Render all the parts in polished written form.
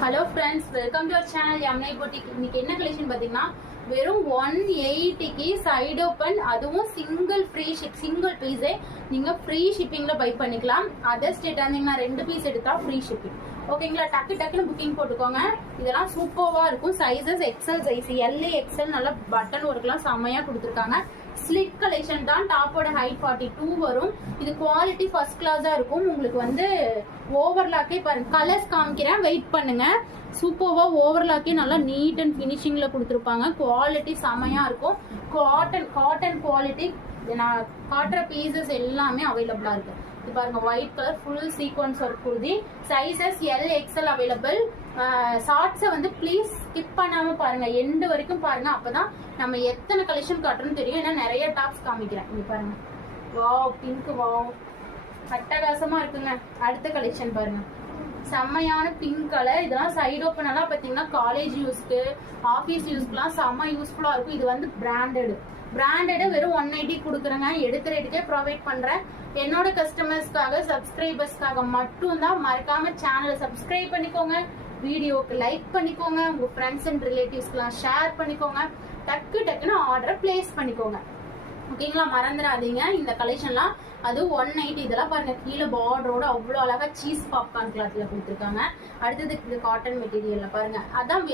Hello friends, welcome to our channel MI boutique. இன்னைக்கு என்ன collection பார்த்தீங்கன்னா வெறும் 180க்கு சைடு ஓப்பன், அதுவும் சிங்கிள் ஃப்ரீ ஷிப். சிங்கிள் பீஸே நீங்க ஃப்ரீ ஷிப்பிங்ல பை பண்ணிக்கலாம். அதர் ஸ்டேட் இருந்தீங்கன்னா 2 பீஸ் எடுத்தா ஃப்ரீ ஷிப்பிங். ஓகேங்களா? டக்குன்னு புக்கிங் போட்டுக்கோங்க. இதெல்லாம் சூப்பர்வா இருக்கும். சைஸஸ் எக்ஸல் சைஸ், எல்ஏ எக்ஸல், நல்ல பட்டன் ஒர்க்லாம் செம்மையா கொடுத்துருக்காங்க. ஸ்லிட் கலெக்ஷன் தான். டாப்போட ஹைட் 42 வரும். இது குவாலிட்டி ஃபர்ஸ்ட் கிளாஸா இருக்கும். உங்களுக்கு வந்து ஓவர்லாக்கே பாருங்க, கலர்ஸ் காமிக்கிறேன், வெயிட் பண்ணுங்க. சூப்பர்வா ஓவர்லாக்கே நல்லா நீட் அண்ட் ஃபினிஷிங்ல கொடுத்துருப்பாங்க. குவாலிட்டி செமையா இருக்கும். Cotton quality. நான் காட்டுற பீசஸ் எல்லாமே அவைலபிளா இருக்கு. இது பாருங்க, white colour full sequins work kurti. Sizes L XL available. ஷார்ட்ஸை வந்து ப்ளீஸ் ஸ்கிப் பண்ணாம பாருங்க, எண்டு வரைக்கும் பாருங்க. அப்பதான் நம்ம எத்தனை கலெக்ஷன் காட்டுறோம்னு தெரியும். ஏன்னா நிறைய டாப்ஸ் காமிக்கிறேன். இங்க பாருங்க, வாவ் பிங்க், வாவ் அட்டகாசமா இருக்குங்க. அடுத்த கலெக்ஷன் பாருங்க, செம்மையான பிங்க் கலர். இதெல்லாம் சைடு ஓப்பன் எல்லாம் பாத்தீங்கன்னா காலேஜ் யூஸ்க்கு, ஆபீஸ் யூஸ்க்குலாம் செம்ம யூஸ்ஃபுல்லா இருக்கும். இது வந்து பிராண்டடு வெறும் 180 கொடுக்குறேங்க. எடுக்கிற ரேட்டுக்கே ப்ரொவைட் பண்றேன். என்னோட கஸ்டமர்ஸ்க்காக, சப்ஸ்கிரைபர்ஸ்க்காக மட்டும் தான். மறக்காம சேனலை சப்ஸ்கிரைப் பண்ணிக்கோங்க, வீடியோக்கு லைக் பண்ணிக்கோங்க, உங்க ஃப்ரெண்ட்ஸ் அண்ட் ரிலேட்டிவ்ஸ்க்குலாம் ஷேர் பண்ணிக்கோங்க. டக்குன்னு ஆர்டரை பிளேஸ் பண்ணிக்கோங்க. ஓகேங்களா? மறந்துடாதீங்க. இந்த கலெக்ஷன்லாம் அது 190. இதெல்லாம் பாருங்க, கீழே பார்டரோட அவ்வளோ அழகா சீஸ் பாப்கார்ன் கிளாத்ல கொடுத்துருக்காங்க. அடுத்தது இது காட்டன் மெட்டீரியல்ல பாருங்க. அதான்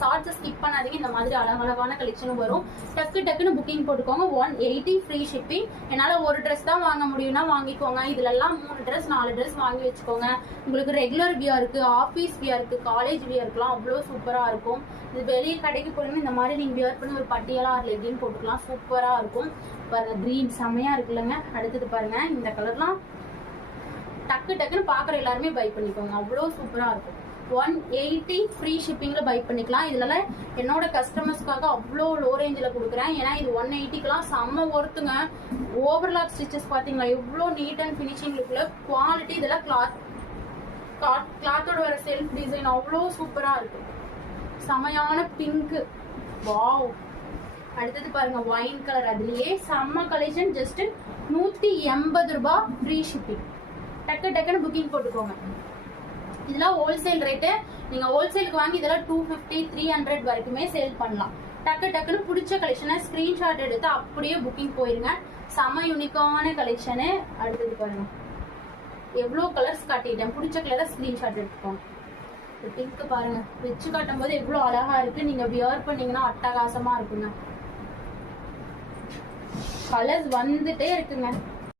ஷார்ட்ஸ் ஸ்கிப் பண்ணாதீங்க. இந்த மாதிரி அழகழகான கலெக்ஷனும் வரும். டக்குன்னு புக்கிங் போட்டுக்கோங்க. 180 ஃப்ரீ ஷிப்பிங். என்னால ஒரு ட்ரெஸ் தான் வாங்க முடியும்னா வாங்கிக்கோங்க. இதுல எல்லாம் 3 ட்ரெஸ் 4 ட்ரெஸ் வாங்கி வச்சுக்கோங்க. உங்களுக்கு ரெகுலர் வியருக்கு, ஆஃபீஸ் வியருக்கு, காலேஜ் வியருக்குலாம் அவ்வளோ சூப்பரா இருக்கும். இது வெளியே கடைக்கு போறீங்க, இந்த மாதிரி நீங்க வியர் பண்ணி ஒரு பட்டியலா லெகின் போட்டுக்கலாம். சூப்பரா இருக்கும். பாருங்க, கிரீன் செம்மையா இருக்குல்லங்க. அடுத்தது பாருங்க, இந்த கலர்லாம் டக்குன்னு பாக்குற எல்லாருமே பை பண்ணிக்கோங்க. அவ்வளோ சூப்பரா இருக்கும். 180 ஃப்ரீ ஷிப்பிங்ல பை பண்ணிக்கலாம். இதுல என்னோட கஸ்டமர்ஸ்க்காக அவ்வளோ லோ ரேஞ்சில் கொடுக்குறேன். ஏன்னா இது 180க்குலாம் செம்ம ஒர்த்துங்க. ஓவர்லாக் ஸ்டிச்சஸ் பாத்தீங்களா, எவ்வளோ நீட் அண்ட் ஃபினிஷிங் இருக்குல்ல. குவாலிட்டி. இதெல்லாம் கிளாத்தோட வர செல்ஃப் டிசைன் அவ்வளோ சூப்பரா இருக்கும். செமையான பிங்க், வாவ். அடுத்தது பாருங்க, ஒயின் கலர். அதுலயே செம்ம கலெக்ஷன். ஜஸ்ட் 180 ரூபாய் ஃப்ரீ ஷிப்பிங். டக்குன்னு புக்கிங் போட்டுக்கோங்க. இதெல்லாம் ஹோல்சேல் ரேட்டு. நீங்க ஹோல்சேலுக்கு வாங்கி இதெல்லாம் 250 300 வரைக்குமே சேல் பண்ணலாம். டக்குன்னு பிடிச்ச கலெக்ஷனை ஸ்கிரீன்ஷாட் எடுத்து அப்படியே புக்கிங் போயிருங்க. செம்ம யூனிக்கான கலெக்ஷனு. அடுத்தது பாருங்க, எவ்வளோ கலர்ஸ் காட்டிட்டேன். பிடிச்ச கலரை ஸ்கிரீன்ஷாட் எடுத்துக்கோங்க. பிங்க் பாருங்க, வச்சு காட்டும் போது எவ்வளோ அழகா இருக்கு. நீங்க வியர் பண்ணீங்கன்னா அட்டகாசமா இருக்குங்க. கலர்ஸ் வந்துட்டே இருக்குங்க.